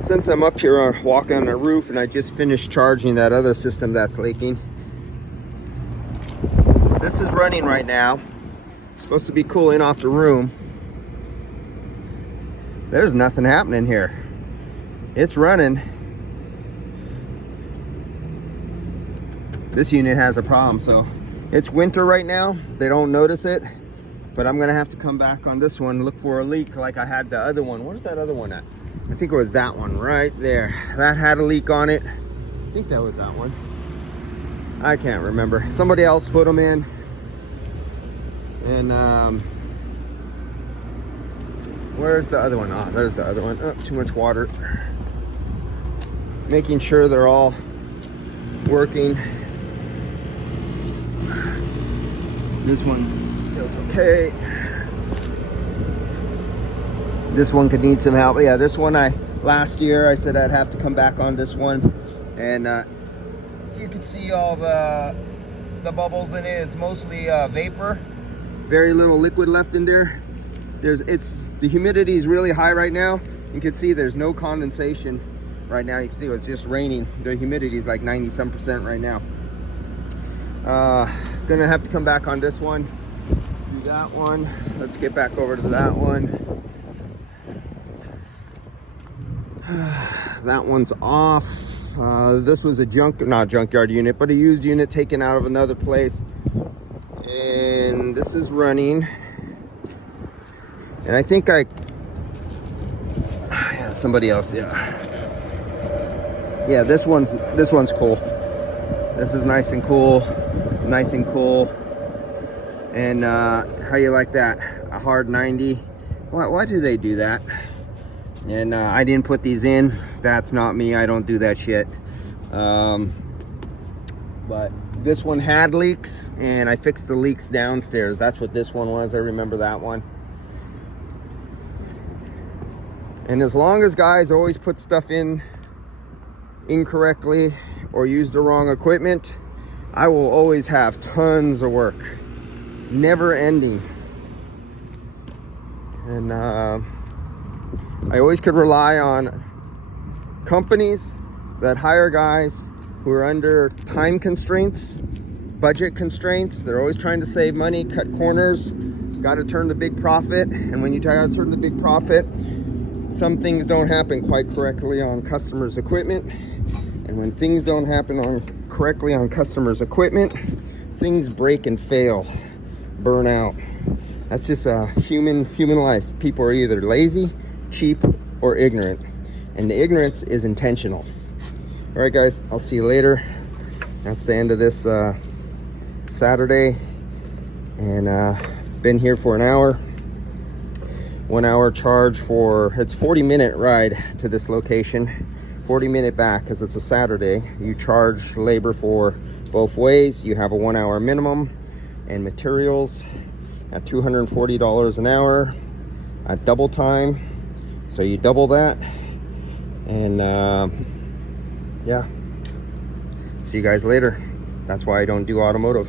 Since I'm up here walking on the roof and I just finished charging that other system that's leaking, this is running right now. It's supposed to be cooling off the room. There's nothing happening here. It's running. This unit has a problem, so it's winter right now. They don't notice it, but I'm gonna have to come back on this one, look for a leak like I had the other one. Where's that other one at? I think it was that one right there. That had a leak on it. I think that was that one. I can't remember. Somebody else put them in. And where's the other one? Oh, there's the other one. Oh, too much water. Making sure they're all working. This one feels okay. This one could need some help. Yeah, this one last year I said I'd have to come back on this one, and you can see all the bubbles in it. It's mostly vapor. Very little liquid left in there. The humidity is really high right now. You can see there's no condensation right now. You can see it's just raining. The humidity is like 90-some% right now. Gonna have to come back on this one, do that one. Let's get back over to that one. That one's off. This was a not junkyard unit, but a used unit taken out of another place. And this is running. And I think yeah, somebody else, yeah, this one's cool. This is nice and cool. And how you like that? A hard 90. Why do they do that? And I didn't put these in. That's not me. I don't do that shit. But this one had leaks, and I fixed the leaks downstairs. That's what this one was. I remember that one. And as long as guys always put stuff in incorrectly or use the wrong equipment, I will always have tons of work, never ending. And I always could rely on companies that hire guys who are under time constraints, budget constraints. They're always trying to save money, cut corners, got to turn the big profit. And when you try to turn the big profit, some things don't happen quite correctly on customers' equipment. And when things don't happen correctly on customers' equipment, things break and fail, burn out. That's just a human life. People are either lazy, cheap, or ignorant. And the ignorance is intentional. All right, guys, I'll see you later. That's the end of this Saturday. And been here for an hour. 1 hour charge for, it's 40-minute ride to this location. 40-minute back because it's a Saturday. You charge labor for both ways. You have a 1 hour minimum, and materials at $240 an hour at double time. So you double that. And yeah, see you guys later. That's why I don't do automotive.